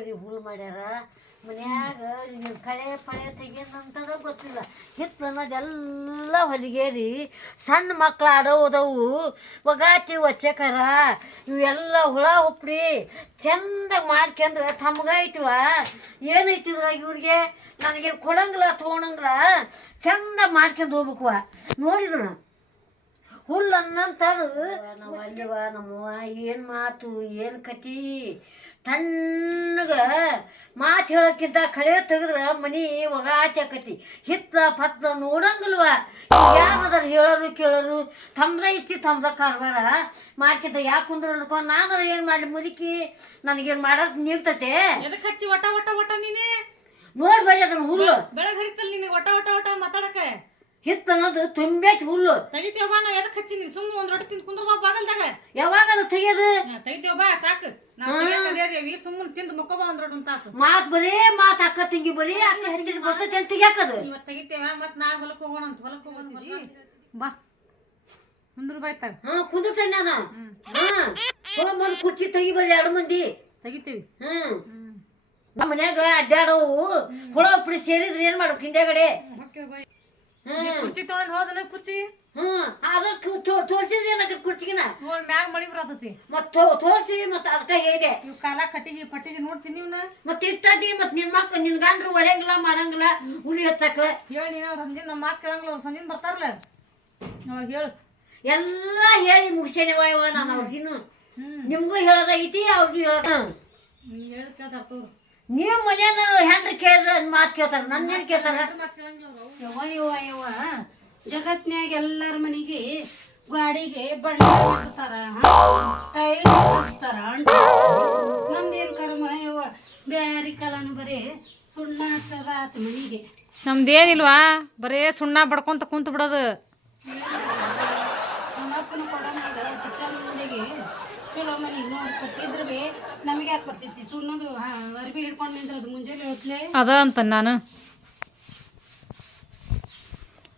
ಕಡೆ ಹುಲ್ ಮಾಡ್ಯಾರ ಮನ್ಯಾಗ ಕಳೆ ಪಳೆ ತೆಗಿಯಂತದ ಗೊತ್ತಿಲ್ಲ. ಹಿತ್ತು ಅನ್ನೋದೆಲ್ಲ ಹೊಲಿಗೇರಿ ಸಣ್ಣ ಮಕ್ಳು ಆಡೋದವು ಒಗಾತಿ ಒಚ್ಚಕರ ಇವೆಲ್ಲ ಹುಳ ಹುಪ್ಪಡಿ ಚಂದಾಗ ಮಾಡ್ಕೊಂಡ್ರೆ ತಮ್ಗೈತಿವ. ಏನೈತಿದ್ರ ಇವ್ರಿಗೆ ನನಗೇನು ಕೊಡಂಗಿಲ್ಲ ತೊಗೊಳಂಗಿಲ್ಲ, ಚಂದ ಮಾಡ್ಕೊಂಡು ಹೋಗ್ಬೇಕವ. ನೋಡಿದ್ರ ಹುಲ್ಲು ಅನ್ನಂಥದ್ದು ನಾವು ಅಲ್ಲಿವ ನಮ್ಮವ್ವ ಏನು ಮಾತು ಏನು ಕತಿ. ತಣ್ಣಗ ಮಾತು ಹೇಳೋಕ್ಕಿಂತ ಕಳೆ ತೆಗೆದ್ರೆ ಮನೆ ಒಗಾತಿ ಆಕತಿ. ಹಿತ್ತ ಪತ್ತ ನೋಡಂಗಿಲ್ವ. ಯಾರದಾರ ಹೇಳೋರು ಕೇಳೋರು ತಮ್ದ ಇಚ್ಚಿ ತಮ್ದ ಕಾರ್ಬಾರ ಮಾಡ್ಕಿಂತ ಯಾಕೆ ಕುಂದ್ರು ಅನ್ಕೊಂಡು ನಾನು ಏನು ಮಾಡಿ ಮುದುಕಿ ನನಗೇನು ಮಾಡೋದು ನೀಡ್ತತೆ. ಎದಕ್ಕೆ ಹಚ್ಚಿ ಒಟ ಒಟ ಒಟ ನೀನೆ ನೋಡ್ಬೇಡಿ ಅದನ್ನ ಹುಲ್ಲು ಬೆಳಗ್ಗೆ ಹರಿತಲ್ಲ ನಿನಗೆ ಒಟ ಒಟ ಒಟ ಮಾತಾಡಕ್ಕೆ. ಹಿತ್ತು ಅನ್ನೋದು ತುಂಬೈತಿ ಹುಲ್ಲು. ತೆಗಿತೇವ ಬಾ, ನಾವ್ ಎದಕ್ಕೆ ಹಚ್ಚಿ ನೀನು ಸುಮ್ಮನೆ ಒಂದ್ ರೊಟ್ಟಿ ತಿಂದು ಕುಂದ್ರ ಬಾ ಬಾಗಲ್ದಾಗ. ಯಾವಾಗ ಅದು ತೆಗಿಯೋದು? ತೆಗಿತೇವ ಬಾ ಸಾಕು. ನಾವು ಸುಮ್ಮನೆ ತಿಂದು ಮುಕ್ಕೋಬಾ ಒಂದ್ ರೊಟ್ಟಿ ಒಂದ್ ತಾಸು. ಮಾತ್ ಬರೀ ಮಾತ್ ಅಕ್ಕ ತಂಗಿ ಬರೀ ಅಕ್ಕ ಹೆಂಗಿದ್ ಬರ್ತೈತಿ ಅಂತ ತೆಗಿಯಾಕದು. ಇವತ್ತು ತೆಗಿತೇವ ಮತ್ ನಾಳೆ ಹೊಲಕ್ಕೆ ಹೋಗೋಣ ಅಂತ. ಹೊಲಕ್ಕೆ ಹೋಗೋಣ ಬಾ ಕುಂದ್ರ ಬಾಯ್ತಾಗ. ಕುಂದಿರ್ತೇನೆ ನಾನು. ಮೊದಲು ಕುರ್ಚಿ ತೆಗಿ ಬರ್ರಿ 2 ಮಂದಿ ತೆಗಿತೇವಿ. ನಮ್ಮ ಮನ್ಯಾಗ ಅಡ್ಡಾಡವು ಹುಳ ಉಪ್ಪಡಿ ಸೇರಿದ್ರೆ ಏನ್ ಮಾಡ್ಬೇಕು ಹಿಂದೆಗಡೆ? ಕುರ್ಚಿ ತೊಗೊಂಡ್ ಹೋದನ ಕುರ್ಚಿ ತೋರ್ಸಿದ್ರಿ ಏನಾಗ ಕುರ್ಚಿಗಿನ ಮ್ಯಾಗ ಮಳಿ ಬರತೈತಿ. ಮತ್ ತೋರ್ಸಿ ಮತ್ ಅದಕ್ಕ ಹೇಳಿದೆ ಇವ್ ಕಾಲ ಕಟ್ಟಿಗೆ ಪಟ್ಟಿಗೆ ನೋಡ್ತೀನಿ ಇವ್ನ. ಮತ್ ಇಟ್ಟದಿ ಮತ್ ನಿನ್ ಮಕ್ಳು ನಿನ್ ಗಂಡ್ರು ಒಡೆಯಂಗಿಲ್ಲ ಮಾಡಂಗಿಲ್ಲ ಉಳಿ ಹಚ್ಚಕ. ಹೇಳಿ ನೀನು ಸಂಜೆ ನಮ್ಮ ಮಾತು ಕೇಳಂಗಿಲ್ಲ. ಅವ್ರು ಸಂಜೆ ಬರ್ತಾರಲ್ಲ ಅವಾಗ ಹೇಳು. ಎಲ್ಲಾ ಹೇಳಿ ಮುಗಿಸೇನೆ ವಾಯವ ನಾನು ಅವ್ರಿಗಿನ್ನು. ನಿಮ್ಗೂ ಹೇಳೋದೈತಿ ಅವ್ರಿಗೂ ಹೇಳೋದ. ಹೇಳದ್ ಕೇಳ್ತಾರ ತೋರು. ನೀವು ಮನ್ಯಾಗ ಹೆಂಡ್ರಿ ಕೇಳಿದ್ರ ಮಾತು ಕೇಳ್ತಾರ, ನನ್ನೇನ್ ಕೇಳ್ತಾರ? ಯವ್ವ ಜಗತ್ನ್ಯಾಗ ಎಲ್ಲಾರ ಮನೆಗೆ ಗಾಡಿಗೆ ಬಣ್ಣ ಹಾಕ್ತಾರ, ಟೈರ್ ಹಚ್ತಾರ. ನಮ್ದೇನ್ ಕರ್ಮ ಯವ್ವ, ಬ್ಯಾರಿ ಕಾಲನು ಬರೀ ಸುಣ್ಣ ಹಚ್ಚದ ಆತ ಮನಿಗೆ. ನಮ್ದೇನಿಲ್ವಾ, ಬರೇ ಸುಣ್ಣ ಬಡ್ಕೊಂತ ಕುಂತ ಬಿಡೋದು. ನಮ್ಮಪ್ಪನ ಕೊಡೋನಾಗ ಚಂದಿಗೆ ಚಲೋ ಮನೆಗೆ ನೋಡಿ ಕೊಟ್ಟಿದ್ರು ಬಿ ನಮಗೆ ಯಾಕೆ ಬರ್ತೈತಿ ಸುಣ್ಣದು ಅರ್ಬಿ ಹಿಡ್ಕೊಂಡು ನಿಂದ್ರದು ಮುಂಜಾನೆ ಹೊತ್ಲೆ ಅದ ಅಂತ ನಾನು.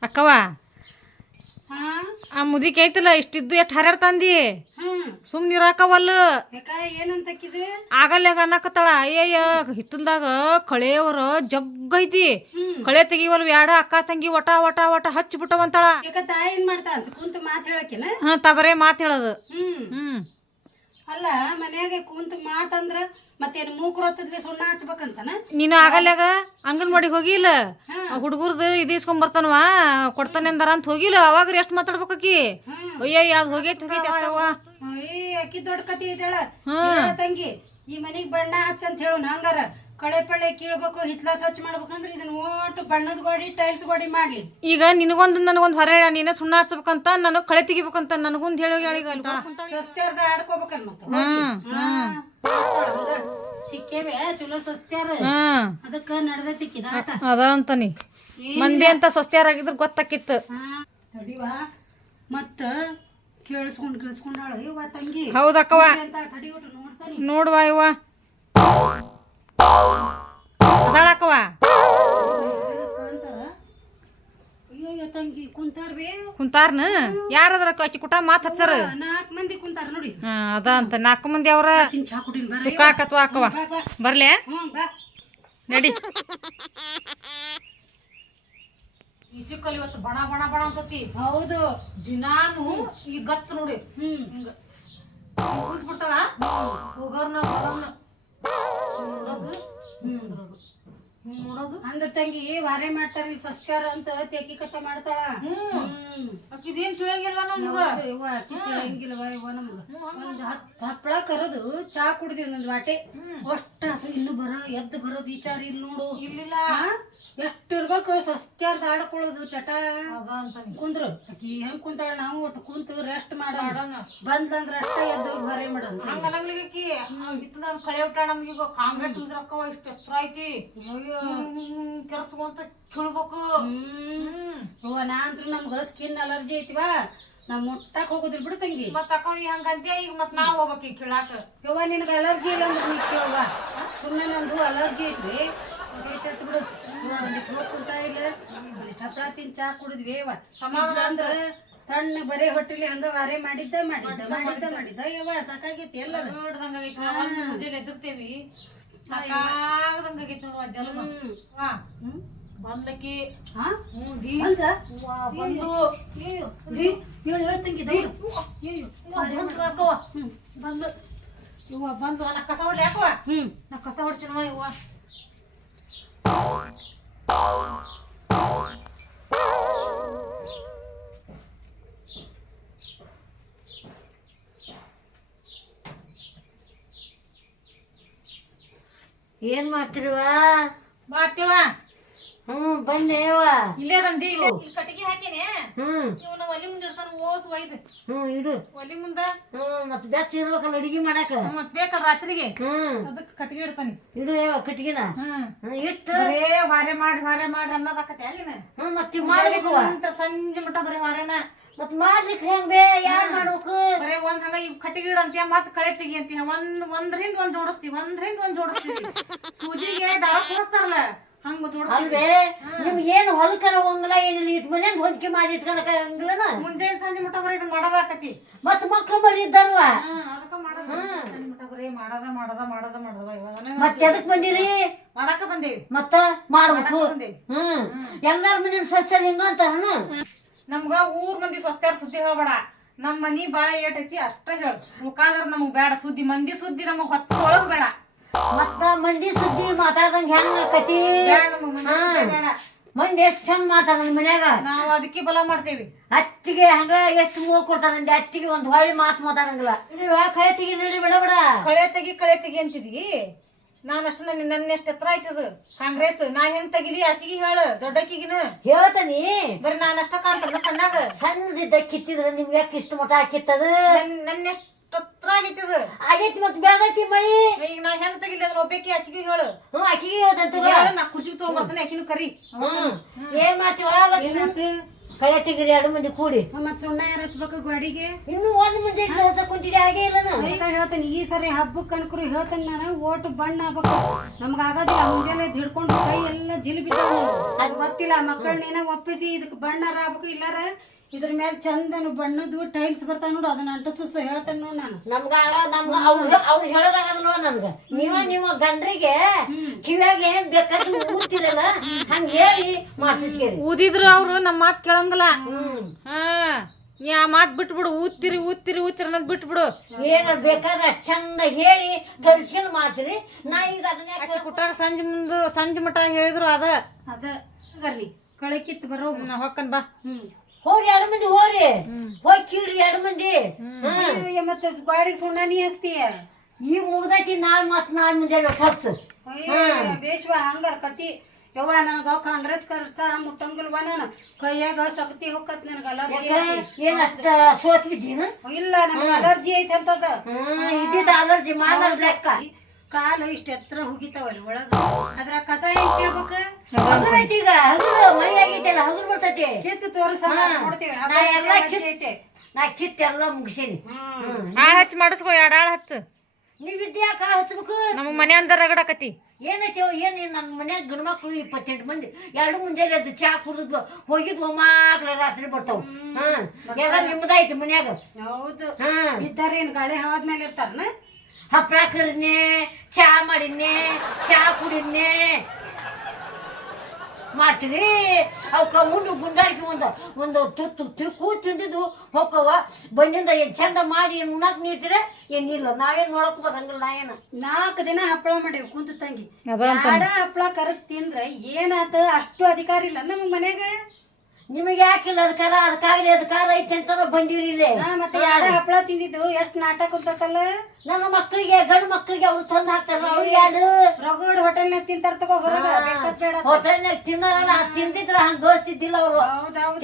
ಅಕ್ಕವ ಆ ಮುದಿಕೆ ಐತಲ್ಲ ಇಷ್ಟಿದ್ದು ಎಷ್ಟು ಹರ್ಯಾಡ್ತಂದಿ ಸುಮ್ನೆ ಇರಾಕವಲ್ಲು. ಏನಂತಕ್ಕಿದೆ ಆಗಲ್ಲ ಅನ್ನಕತ್ತಾಳ. ಅಯ್ಯಯ್ಯ ಹಿತ್ತಲ್ದಾಗ ಕಳೆಯವರ ಜಗ್ಗ ಐತಿ, ಕಳೆ ತೆಗಿವಲ್ ಬ್ಯಾಡ ಅಕ್ಕ ತಂಗಿ ಒಟ ಒಟ ಒಟ ಹಚ್ಚಿ ಬಿಟ್ಟವಂತಾಳ. ತಾಯಿ ಏನ್ ಮಾಡ್ತಾ ಅಂತ ಕುಂತ ಮಾತು ಹೇಳಕಿನ ತಬರೇ ಮಾತು ಹೇಳೋದು. ಅಲ್ಲ ಮನ್ಯಾಗ ಕುಂತ ಮಾತಂದ್ರ ಮತ್ತೇನು ಮೂಕ್ರು ಹೊತ್ತದ್ವಿ ಸುಣ್ಣ ಹಚ್ಬೇಕಂತನ. ನೀನು ಆಗಲ್ಯಾಗ ಅಂಗನವಾಡಿಗೆ ಹೋಗಿಲ್ಲ, ಹುಡುಗರ್ದು ಇದು ಇಸ್ಕೊಂಡ್ ಬರ್ತಾನವ ಕೊಡ್ತಾನೆ ಅಂದಾರ ಅಂತ ಹೋಗಿಲ್ಲ. ಅವಾಗ ಎಷ್ಟು ಮಾತಾಡ್ಬೇಕಿ? ಅಯ್ಯಯ್ಯ ಅದು ಹೋಗೈತಿ ಅಕ್ಕಿ ದೊಡ್ಡ ಕತಿ ಐತಳ ತಂಗಿ. ಈ ಮನಿಗ್ ಬಣ್ಣ ಹಚ್ಚಂತ ಹೇಳು ಹಂಗಾರ ಕಳೆ ಪಳೆ ಕೀಳ್ಬೇಕು, ಹಿತ್ಲ ಸ್ವಚ್ಛ ಮಾಡ್ಬೇಕಂದ್ರ ಇದನ್ನ ಓಟು ಬಣ್ಣದ ಗೋಡಿ ಟೈಲ್ಸ್ ಗೋಡಿ ಮಾಡ್ಲಿ. ಈಗ ನಿನಗೊಂದು ನನಗೊಂದು ಹೊರ ಹೇಳ, ನೀನ ಸುಣ್ಣ ಹಚ್ಬೇಕಂತ ನನಗ್ ಕಳೆ ತೆಗಿಬೇಕಂತ ನನಗೊಂದು ಹೇಳಿ ಸ್ವಸ್ತ್ಯಾರ್ದ ಆಡ್ಕೋಬೇಕನ್ ಮತ್ತ ಸಿಕ್ಕೇವೆ ಚಲೋ ಸ್ವಸ್ತ್ಯಾರ ಅದಕ್ಕ ನಡ್ದೈತಿ ಕಿದಾಟ ಅದ ಅಂತಾನಿ. ಮಂದಿ ಅಂತ ಸ್ವಸ್ತ್ಯಾರಾಗಿದ್ರ ಗೊತ್ತಾಕಿತ್ತು. ತಡಿವಾ ಮತ್ತ ಕೇಳಿಸ್ಕೊಂಡಾಳ ಇವ ತಂಗಿ. ಹೌದಕ್ಕವ ತಡಿ ಒಟ್ಟು ನೋಡ್ತಾನಿ. ನೋಡುವ ಇವ ಅದಾಳಕ್ಕವ. ಅಯ್ಯೋ ತಂಗಿ ಕುಂತಾರ್ಬೇ ಕುಂತಾರ್ನ ಯಾರದ್ರ ಆಕಿ ಕುಟ ಮಾತ್ ಹಚ್ಚಾರ. 4 ಮಂದಿ ಕುಂತಾರ ನೋಡಿ. ಅದ ಅಂತ 4 ಮಂದಿ ಅವ್ರ ಚಾ ಕುಡಿಲ್ ಸುಖ ಆಕತ್ವ ಅಕ್ಕವ. ಬರ್ಲೆ ನಡಿ. ಈ ಸಿಕ್ಕಲ್ಲಿ ಇವತ್ತು ಬಣ ಬಣ ಬಣ ಅಂತತಿ. ಹೌದು ದಿನಾನು ಈ ಗತ್ ನೋಡಿ ಹಿಂಗ ಕೂತ್ ಬಿಡ್ತಾಳ. ಹೋಗೋರ್ನ ಬರೋರ್ನ ನೋಡೋದು ಅಂದ್ರ ತಂಗಿ ವಾರೆ ಮಾಡ್ತಾರ ಸಂಸ್ಕಾರ ಅಂತ ತೆಕ್ಕಿ ಕತ್ತ ಮಾಡ್ತಾಳ. ಅಕ್ಕಿದೇನ್ ತಿಳಿಯಂಗಿಲ್ವ ನಮ್ಗ? ತಿಳಿಯಂಗಿಲ್ವ ಇವ ನಮ್ಗ. ಒಂದ್ 10 ಹಪ್ಪಳ ಕರದು ಚಾ ಕುಡ್ದಿ ಒಂದೊಂದ್ ವಾಟೆ ಅಷ್ಟ ಇನ್ನು ಎದ್ದು ಬರೋದು ವಿಚಾರ ಇಲ್ಲ ನೋಡು. ಇಲ್ಲಿಲ್ಲ ಎಷ್ಟು ಇರ್ಬೇಕು ಸಸ್ತ್ಯಾರ್ದ ಆಡ್ಕೊಳ್ಳೋದು ಚಟ ಕುಂದ್ರು. ಅಕ್ಕಿ ಹೆಂಗ್ ಕುಂತಾಳ ನಾವು ಒಟ್ಟು ಕುಂತು ರೆಸ್ಟ್ ಮಾಡೋಣ. ಬಂದ್ಲಂದ್ರ ಅಷ್ಟ ಎದ್ದು ಬರೆ ಮಾಡೋಣ. ಹಂಗಲಂಗ್ಲಿಕ್ಕಿ ಹಿತ್ತದ ಕಳೆ ಉಟ್ಟಾಳ. ನಮ್ಗೀಗ ಕಾಂಗ್ರೆಸ್ ರೊಕ್ಕವ ಇಷ್ಟ ಎತ್ತರ ಐತಿ ಕೆರ್ಸ್ಕೊಂತ ಕೇಳ್ಬೇಕು. ನಾಂತ್ರು ನಮ್ಗ ಸ್ಕಿನ್ ಅಲರ್ಜಿ ಐತಿವಾ, ನಾ ಮುಟ್ಟಕ್ ಹೋಗೋದಿಲ್ ಬಿಡು ತಂಗಿ. ಮತ್ ಅಕ್ಕ ಹಂಗಂತೆ ಈಗ ಮತ್ ನಾವ್ ಹೋಗ್ಬೇಕ ಈಗ ಕೇಳಾಕ. ಯವ್ವ ನಿನಗ ಅಲರ್ಜಿ ಇಲ್ಲ ಅಂದ್ರೆ ನೀ ಕೇಳುವ. ಸುಮ್ಮನೆ ನಂದು ಅಲರ್ಜಿ ಐತ್ವಿ ಬೇಸತ್ ಬಿಡು. ಕುಂತ ಇಲ್ಲ ಒಂದಿಷ್ಟು ಹಪ್ಪಳ ತಿನ್ ಚಾ ಕುಡಿದ್ವಿ ಸಮಾಧಾನ ಅಂದ್ರ ತಣ್ಣ ಬರೇ ಹೊಟ್ಟಿಲಿ ಹಂಗ ವಾರೆ ಮಾಡಿದ್ದ ಯವ್ವ ಸಾಕಾಗೈತಿ. ಎಲ್ಲರೂ ಎದುರ್ತೇವಿ ಸಾಕಾಗದಂಗಾಗೈತಿ ನೋಡುವ ಜನ್ಮ. ವಾ ಬಂದಕಿ ಹಾ ದಿ ಬಂದ ವಾ ಬಂದು ಅಯ್ಯೋ ದಿ ಹೇಳು ಹೇಳ್ತಂಗಿ ದೌಡು ಅಯ್ಯೋ ಬಂದು ಹಾಕವ ಬಂದು ಇವ್ವ ಬಂದು ನಾ ಕಸ ಹೊಡ್ಲಿ ಹಾಕವ ಹ್ಮ್ ನಾ ಕಸ ಹೊಡ್ತೀನವ ಇವ್ವ. ಏನ್ ಮಾಡ್ತಿರುವ? ಬಾತಿವ ಬಂದೇವ. ಇಲ್ಲೇ ದಂಡಿ ಇಲ್ಲಿ ಕಟ್ಟಿಗೆ ಹಾಕಿನಿ. ಹ್ಮ್ ಇವನ ಒಲಿ ಮುಂದೆ ಇರ್ತಾನ ಓಸ್ ಒಯ್ದು ಇಡು. ಒಲಿ ಮುಂದ ಮತ್ ಬೆಚ್ಚ ಇರ್ಬೇಕಲ್ಲ ಅಡಿಗೆ ಮಾಡಾಕ. ಮತ್ ಬೇಕಲ್ಲ ರಾತ್ರಿಗೆ ಹ್ಮ್ ಅದಕ್ಕೆ ಕಟ್ಟಿಗೆ ಇಡ್ತಾನಿ. ಇಡು ಕಟ್ಟಿಗೆನ ಇಟ್ಟು ಬರೇ ವಾರೆ ಮಾಡಿ ಅನ್ನೋದಾಕತ್ತೆ ಅಲ್ಲಿನ. ಮತ್ತೆ ಮಾಡ್ಬೇಕು. ಸಂಜೆ ಮಟ್ಟ ಬರೀ ವಾರೆನ ಮತ್ ಮಾಡ್ಲಿಕ್ಕೆ ಹೆಂಗ್ ಬೇ ಯಾರ್ ಮಾಡ್ಬೇಕು? ಬರೇ ಒಂದ್ ಹಂಗ ಇವ್ ಕಟ್ಟಿಗೆ ಇಡು ಅಂತೀಯ ಮತ್ ಕಳೆ ತೆಗಿ ಅಂತೀಯ. ಒಂದ್ರಿಂದ ಒಂದ್ ಜೋಡಿಸ್ತೀವಿ ಸೂಜಿಗೆ ದಾರ ಕೂರಿಸ್ತಾರಲ್ಲ ಹಂಗ ಜೋಡಿಸ್ತೀವಿ. ಅಲ್ವೇ ನಿಮ್ಗೆ ಏನ್ ಹೊಲಕರ ಹೋಗಂಗಿಲ್ಲ ಏನಿಲ್ಲ ಇಟ್ ಮನ್ಯಾಗ ಹೊಂದಿಕೆ ಮಾಡಿ ಇಟ್ಕೊಳಕ ಹಂಗಿಲ್ಲನ. ಮುಂಜಾನೆ ಸಂಜೆ ಮಟ್ಟ ಬರೀ ಇದನ್ನ ಮಾಡೋದಾಕತಿ. ಮತ್ ಮಕ್ಳು ಬರೀ ಇದ್ದಾರವ. ಅದಕ್ಕ ಮಾಡೋದ ಸಂಜೆ ಮಟ್ಟ ಬರೀ ಮಾಡದ ಇವಾಗ ಮತ್ತೆ ಎದಕ್ ಬಂದಿರಿ? ಮಾಡಾಕ ಬಂದೇವಿ. ಮತ್ತ ಮಾಡ್ಬೇಕು. ಬಂದೇವಿ. ಎಲ್ಲಾರ ಮನೇಲಿ ಸ್ವಚ್ಛ ಹಿಂಗ ಅಂತಾರನ. ನಮ್ಗ ಊರ್ ಮಂದಿ ಸ್ವಸ್ಥ್ಯಾರ ಸುದ್ದಿ ಹೇಳ್ಬೇಡ. ನಮ್ ಮನಿ ಬಾಳ ಏಟೈತಿ ಅಷ್ಟ ಹೇಳು. ಮುಖಾಂದ್ರ ನಮಗ್ ಬೇಡ ಸುದ್ದಿ. ಮಂದಿ ಸುದ್ದಿ ನಮಗ್ ಹೊತ್ತೊಳಗ್ ಬೇಡ. ಮತ್ತ ಮಂದಿ ಸುದ್ದಿ ಮಾತಾಡ್ದಂಗ ಹೆಂಗ್ ಆಕತಿ? ಬೇಡ. ಮಂದಿ ಎಷ್ಟ್ ಚಂದ ಮಾತಾಡ ಮನ್ಯಾಗ. ನಾವ್ ಅದಕ್ಕೆ ಬಲ ಮಾಡ್ತೇವಿ. ಅತ್ತಿಗೆ ಹಂಗ ಎಷ್ಟ್ ಮೂಗ್ ಕೊಡ್ತಾರಂದೆ. ಅತ್ತಿಗೆ ಒಂದ್ ಹೊಳ್ಳಿ ಮಾತಾಡಂಗಿಲ್ಲ. ಕಳೆ ತೆಗಿ ನಡಿ ಬೇಡ ಬೇಡ. ಕಳೆ ತೆಗಿ ಅಂತಿದ್ಗಿ. ನಾನಷ್ಟ ನನ್ನೆಷ್ಟ ಎತ್ತರ ಆಯ್ತದ ಕಾಂಗ್ರೆಸ್. ನಾ ಹೆಂಗ್ ತೆಗಿಲಿ ಆಕಿಗೆ ಹೇಳು ದೊಡ್ಡಕ್ಕಿಗಿನ ಹೇಳ್ತಾನಿ. ಬರೀ ನಾನಷ್ಟ ಕಾಣ್ತದ ಕಣ್ಣಾಗ. ಸಣ್ಣದಿದ್ದ ಕಿತ್ತಿದ್ರ ನಿಮ್ಗೆ ಯಾಕೆ ಇಷ್ಟ ಮಠ ಕಿತ್ತದ? ನನ್ನೆಷ್ಟ ಎತ್ತರ ಆಗೈತದ. ಆಗೈತಿ ಮತ್ ಬೇಡೈತಿ ಮಳಿ. ಈಗ ನಾ ಹೆಂಗ್ ತೆಗಿಲಿ ಅದ್ರ ಒಬ್ಬಾಕಿ ಆಕಿಗೆ ಹೇಳು. ಆಕಿಗೆ ಹೇಳ್ದಂತ ನಾ ಕುಜಿ ತಗೊಂಡ್ಬರ್ತಾನೆ ಆಕಿನ ಕರಿ. ಏನ್ ಮಾಡ್ತೀವ? ಕಳೆ ತೆಗಿರಿ ಎರಡು ಮಂದಿ ಕೂಡಿ. ಮತ್ ಸುಣ್ಣ ಯಾರು ಹಚ್ಬೇಕು ಗೋಡಿಗೆ? ಇನ್ನು ಒಂದ್ ಮುಂಜೆ ಕೆಲಸ ಕುಂತಿದೆ ಹಾಗೆ ಇಲ್ಲ. ಈಗ ಹೇಳ್ತೇನೆ ಈ ಸರಿ ಹಬ್ಬಕ್ಕೆ ಅನ್ಕರು ಹೇಳ್ತೇನೆ ನಾನು ಓಟು ಬಣ್ಣ ಆಗ್ಬೇಕು. ನಮ್ಗ ಆಗೋದಿಲ್ಲ. ಮುಂಜಾನೆ ಹಿಡ್ಕೊಂಡು ಕೈ ಎಲ್ಲ ಜಿಲಿಬಿದ್ದಾವ. ಅದು ಗೊತ್ತಿಲ್ಲ. ಮಕ್ಕಳನ್ನೇನ ಒಪ್ಪಿಸಿ ಇದಕ್ ಬಣ್ಣಾರ ಆಗ್ಬೇಕು. ಇಲ್ಲಾರ ಇದ್ರ ಮೇಲೆ ಚಂದನು ಬಣ್ಣದ್ದು ಟೈಲ್ಸ್ ಬರ್ತಾವ ನೋಡು ಅದನ್ನ ಅಂಟಸ ಹೇಳ್ತೇನೆ ನೋಡ್ ನಾನು. ನಮ್ಗ ಅವ್ರು ಹೇಳೋದಾಗಲ್ಲ ನನ್ಗ. ನೀವು ಗಂಡ್ರಿಗೆ ಕಿವ್ಯಾಗ ಏನ್ ಬೇಕಾದ್ರೆ ಊದ್ತಿರಲ್ಲ ಹಂಗ ಹೇಳಿ ಮಾಡ್ಸಿಸ್ಕೇರಿ. ಊದಿದ್ರು ಅವ್ರು ನಮ್ ಮಾತ್ ಕೇಳಂಗಿಲ್ಲ. ನೀ ಆ ಮಾತ್ ಬಿಟ್ಬಿಡು. ಊದ್ತಿರಿ ಅನ್ನೋದ್ ಬಿಟ್ಬಿಡು. ಏನ ಬೇಕಾದ್ರೆ ಅಷ್ಟ್ ಚಂದ ಹೇಳಿ ತರಿಸ್ಕೊಂಡ್ ಮಾಡ್ತೀರಿ. ನಾ ಈಗ ಅದನ್ನ ಕುಟ್ಟಾಗ ಸಂಜೆ ಮಟ ಹೇಳಿದ್ರು ಅದ ಗರ್ಲಿ ಕಳೆ ಕಿತ್ತು ಬರೋ ನಾ ಹೊಕ್ಕನ್ ಬಾ. ಹೋರಿ ಎರಡು ಮಂದಿ ಹೋರಿ ಹೋಗಿ ಕೀಳ್ರಿ ಎರಡು ಮಂದಿ. ಮತ್ತೆ ಗಾಡಿಗೆ ಸುಣ್ಣ ನೀ ಹಚ್ತೀಯ. ಈಗ ಮುಗ್ದೈತಿ ನಾಳೆ ಮುಂಜಾನೆ ಖರ್ಚು. ಬೇಶ್ವ ಹಂಗಾರ ಕತಿ ಯವ್ವ ನನಗ ಕಾಂಗ್ರೆಸ್ ಖರ್ಚ ಮುಟ್ಟಂಗಿಲ್ವ. ನಾನು ಕೈಯಾಗ ಸಕ್ತಿ ಹೊಕ್ಕತ್ ನನಗ ಅಲರ್ಜಿ. ಏನ್ ಅಷ್ಟ ಸೋತ್ ಬಿದ್ದೀನ? ಇಲ್ಲ ನಮ್ಗೆ ಅಲರ್ಜಿ ಐತೆ ಅಂತದ. ಇದ್ದಿದ್ದ ಅಲರ್ಜಿ ಮಾಡಲ್ ಲೆಕ್ಕ. ಕಾಲು ಇಷ್ಟ ಎತ್ತರ ಹೋಗಿತಾವಲ್ಲಿ ಒಳಗ. ಅದ್ರ ಕಸ ಏನ್ ಕೇಳ್ಬೇಕ? ಹಗುರೈತಿ ಈಗ. ಹಗುರು ಮಳಿ ಆಗೈತಲ್ಲ ಹಗುರು ಬರ್ತೈತಿ. ಕಿತ್ತು ತೋರಿಸ ನೋಡ್ತೇವೆ. ನಾ ಕಿತ್ತೆಲ್ಲ ಮುಗಿಸೀನಿ. ಆಳ್ ಹಚ್ಚಿ ಮಾಡಿಸ್ಕೋ. ಎರಡು ಆಳ್ ಹಚ್ಚ. ನೀವಿದ್ಯಾ ಕಾಳು ಹಚ್ಬೇಕು. ನಮ್ಮ ಮನೆ ಅಂದ ರಗಡಕತಿ ಏನೈತಿ ಏನ್ ನನ್ನ ಮನ್ಯಾಗ ಗಂಡು ಮಕ್ಳು 28 ಮಂದಿ. ಎರಡು ಮುಂಜಾನೆ ಅದು ಚಾ ಕುಡಿದ್ವು ಹೋಗಿದ್ವು ಮಾಕ್ಳ ರಾತ್ರಿ ಬರ್ತಾವ. ಎಲ್ಲ ನಿಮ್ದೈತಿ ಮನ್ಯಾಗ. ಹೌದು ಇದ್ದಾರೇನ್ ಗಾಳಿ ಹವಾದ್ಮೇಲೆ ಇರ್ತಾರನ. ಹಪ್ಪಳ ಕರಿದ್ನೆ, ಚಾ ಮಾಡಿದ್ನೆ, ಚಾ ಕುಡಿದ್ನೆ ಮಾಡ್ತೀರಿ. ಅವಕ್ಕ ಮುಂಡು ಗುಂಡಾಡಿಕೆ ಒಂದು ತುತ್ತು ತಿರ್ಕು ತಿಂದಿದ್ವು ಹೋಕ್ಕವ. ಬಂದಿಂದ ಏನ್ ಚಂದ ಮಾಡಿ ಏನ್ ಉಣ್ಣಾಕ್ ನೀಡ್ತೀರ ಏನಿಲ್ಲ. ನಾವೇನ್ ನೋಡಕ್ ಬರಂಗಿಲ್ಲ. ನಾ ಏನ 4 ದಿನ ಹಪ್ಪಳ ಮಾಡಿವಿ ಕುಂತ ತಂಗಿ. ಹಪ್ಪಳ ಕರಕ್ ತಿಂದ್ರ ಏನಾತ? ಅಷ್ಟು ಅಧಿಕಾರ ಇಲ್ಲ ನಮ್ ಮನ್ಯಾಗ. ನಿಮಗೆ ಯಾಕಿಲ್ಲ ಅದಕ್ಕಾಗಲಿ ಅದಕ್ಕಾರ ಐತಿ ಅಂತ ಬಂದಿರಿ ಇಲ್ಲೇ. ಮತ್ತೆ ಎರಡು ಹಪ್ಪಳ ತಿಂದಿದ್ದು ಎಷ್ಟ್ ನಾಟಕ ಕುಂತಲ್ಲ. ನನ್ನ ಮಕ್ಕಳಿಗೆ ಗಂಡು ಮಕ್ಕಳಿಗೆ ಅವ್ರು ತಂದು ಹಾಕ್ತಾರ. ಅವ್ರು ಎರಡು ರಗೋಡ್ ಹೋಟೆಲ್ನಾಗ ತಿಂತಾರ ತಗೋ ಹೊರಗ. ಹೋಟೆಲ್ನಾಗ ತಿನ್ನಾರಲ್ಲ ತಿಂದಿದ್ರ ಹಂಗ ಗೋಸ್ತಿದ್ದಿಲ್ಲ ಅವ್ರು.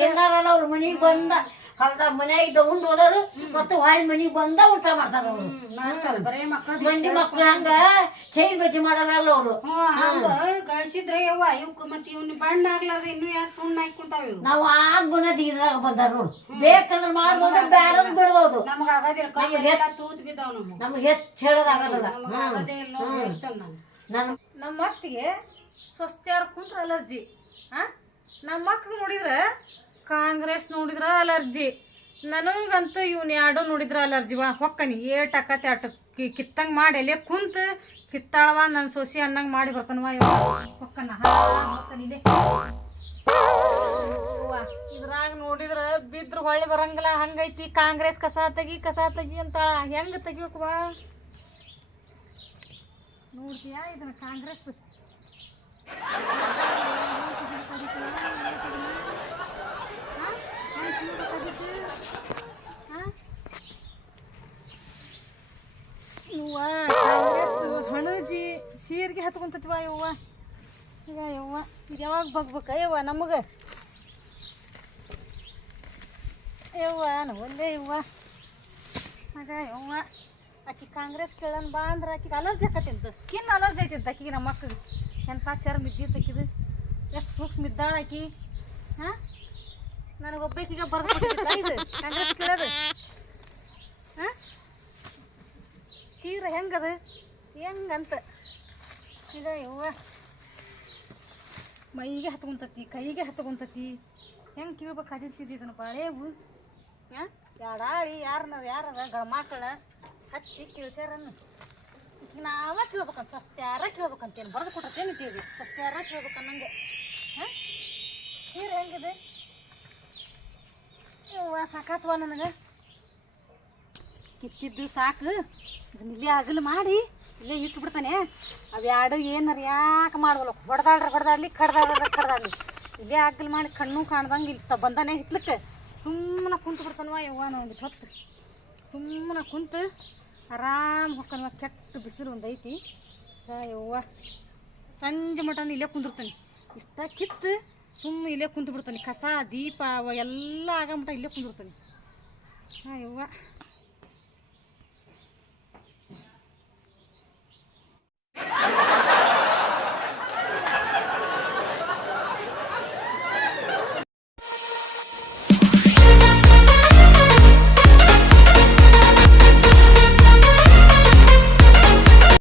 ತಿನ್ನಾರಲ್ಲ ಅವ್ರ ಮನಿಗ್ ಬಂದ ಹೊಲ್ದ ಮನ್ಯಾಗಿದ್ದ ಉಂಡ್ ಹೋದವ್ರು ಮತ್ತೆ ಹೊಳ್ ಮನಿಗ್ ಬಂದ ಊಟ ಮಾಡ್ತಾರ ಅವ್ರು. ಬರೇ ಮಂದಿ ಮಕ್ಳು ಹಂಗ ಚೈನ್ ಬಜ್ಜಿ ಮಾಡಲ್ಲ ಅವ್ರು. ಹಂಗ ಗಳಿಸಿದ್ರೆ ಯವ್ವ ಇವಕ್ ಮತ್ ಇವ್ನ ಬಣ್ಣ ಆಗ್ಲಾರ್ದ ಇನ್ನು ಯಾಕೆ ಸುಣ್ಣ ಹಾಕುಂತಾವ. ನಾವು ಆಗ್ ಬನ್ನದ್ ಇದ್ರಾಗ ಬಂದಾರ ನೋಡು. ಬೇಕಂದ್ರ ಮಾಡ್ಬೋದು ಬ್ಯಾಡಂದ್ರ ಬಿಡ್ಬೋದು. ನಮಗ ಆಗೋದಿಲ್ಲ. ಕೈ ತೂತ್ ಬಿದ್ದಾವ ನಮ್ಗೆ ಹೆಚ್ಚು ಹೇಳೋದಾಗೋದಿಲ್ಲ. ನಮ್ಮ ಮತ್ತಿಗೆ ಸ್ವಸ್ಥ್ಯಾರ ಕುಂತ್ರ ಅಲರ್ಜಿ. ನಮ್ಮ ಮಕ್ಳು ನೋಡಿದ್ರ ಕಾಂಗ್ರೆಸ್ ನೋಡಿದ್ರ ಅಲರ್ಜಿ. ನನಗಂತೂ ಇವ್ನ ಎರಡು ನೋಡಿದ್ರ ಅಲರ್ಜಿ. ಹೊಕ್ಕನಿ ಏಟ್ ಅಕ್ಕತಿ ಅಟ ಕಿತ್ತಂಗೆ ಮಾಡಿ ಎಲೆ ಕುಂತ ಕಿತ್ತಾಳವ ನನ್ನ ಸೊಸಿ ಅನ್ನಂಗೆ ಮಾಡಿ ಬರ್ತಾನವ ಇವ ಹೊಕ್ಕನ ಹೊಕ್ಕನಿಲೆ ಇದ್ರಾಗ ನೋಡಿದ್ರ ಬಿದ್ರ ಹೊಳ್ಳಿ ಬರಂಗಿಲ್ಲ ಹಂಗೈತಿ ಕಾಂಗ್ರೆಸ್ ಕಸ ತೆಗಿ ಅಂತಾಳ ಹೆಂಗ ತೆಗಿಬೇಕು ಬಾ ನೋಡ್ತೀಯಾ ಇದನ್ನ ಕಾಂಗ್ರೆಸ್ ಹಣಜಿ ಸೀರ್ಗೆ ಹತ್ಕೊಂತತ್ವ ಯವ್ವ ಈಗ ಯವ್ವ ಈಗ ಯಾವಾಗ ಬಗ್ಬೇಕ ಯವ್ವ ನಮಗೆ ಯವ್ವ ಒಂದೇ ಯವ್ವ ಆಗ ಯವ್ವ ಆಕಿ ಕಾಂಗ್ರೆಸ್ ಕೇಳೋಣ ಬಾ ಅಂದ್ರೆ ಆಕಿಗೆ ಅಲರ್ಜಿ ಆಕತಿಂತ ಸ್ಕಿನ್ ಅಲರ್ಜಿ ಐತಿಂತ ಆಕಿಗೆ ನಮ್ಮ ಮಕ್ಕಳಿಗೆ ಎಂಥ ಚರ್ಮ ಇದ್ದಿತ್ತು ಆಕಿದು ಎಷ್ಟು ಸೂಕ್ಷ್ಮ ಇದ್ದಾಳ ಆಕಿ ಹಾಂ ನನಗೊಬ್ಬಾಕಿಗೆ ಬರ್ದು ಇದು ಕಾಂಗ್ರೆಸ್ ಕೇಳೋದು ಹಾಂ ತೀರ ಹೆಂಗದು ಹೆಂಗಂತ ಈಗ ಯವ್ವ ಮೈಗೆ ಹತ್ಕೊಂತತಿ ಕೈಗೆ ಹತ್ಕೊಂತತಿ ಹೆಂಗೆ ಕಿವಿಬೇಕು ಹದಿಸಿದ್ದನು ಬಾಳೆವು ಹಾಂ ಯಾಡಾಳಿ ಯಾರದ ಗಳ್ಮಕ್ಕಳ ಹಚ್ಚಿ ಕಿಳ್ಸ್ಯಾರನ್ನು ಈಗ ನಾವ ಕೇಳ್ಬೇಕಂತ ಸತ್ಯಾರ ಕೇಳ್ಬೇಕಂತೇನು ಬರೆದು ಕೊಟ್ಟೇನು ಕೇಳಿ ಸತ್ಯಾರ ಕೇಳ್ಬೇಕನ್ನಂಗೆ ಹಾಂ ತೀರ ಹೆಂಗಿದೆ ಯವ್ವ ಸಾಕಾತ್ವ ನನಗೆ ಕಿತ್ತಿದ್ದು ಸಾಕು ಇದನ್ನ ಇಲ್ಲೇ ಅಗಲು ಮಾಡಿ ಇಲ್ಲೇ ಇಟ್ಟು ಬಿಡ್ತಾನೆ ಅದು ಎರಡು ಏನಾರು ಯಾಕೆ ಮಾಡವಲ್ಲ ಹೊಡೆದಾಡ್ಲಿ ಕಡ್ದಾಡ್ಲಿ ಇಲ್ಲೇ ಅಗಲು ಮಾಡಿ ಕಣ್ಣು ಕಾಣ್ದಂಗೆ ಇಲ್ಲಿ ಬಂದಾನೆ ಹಿತ್ಲಕ್ಕೆ ಸುಮ್ಮನೆ ಕುಂತು ಬಿಡ್ತಾನವ ಯವ್ವ ಒಂದು ಹೊತ್ತು ಸುಮ್ಮನೆ ಕುಂತು ಆರಾಮ್ ಹೊಕ್ಕನವ ಕೆಟ್ಟ ಬಿಸಿಲು ಒಂದು ಐತಿ ಯವ್ವ ಸಂಜೆ ಮಟನ್ ಇಲ್ಲೇ ಕುಂದಿರ್ತಾನೆ ಇಷ್ಟ ಕಿತ್ತು ಸುಮ್ಮನೆ ಇಲ್ಲೇ ಕುಂತು ಬಿಡ್ತಾನೆ ಕಸ ದೀಪ ಅವ ಎಲ್ಲ ಆಗಮಟ ಇಲ್ಲೇ ಕುಂದಿರ್ತಾನೆ ಯವ್ವ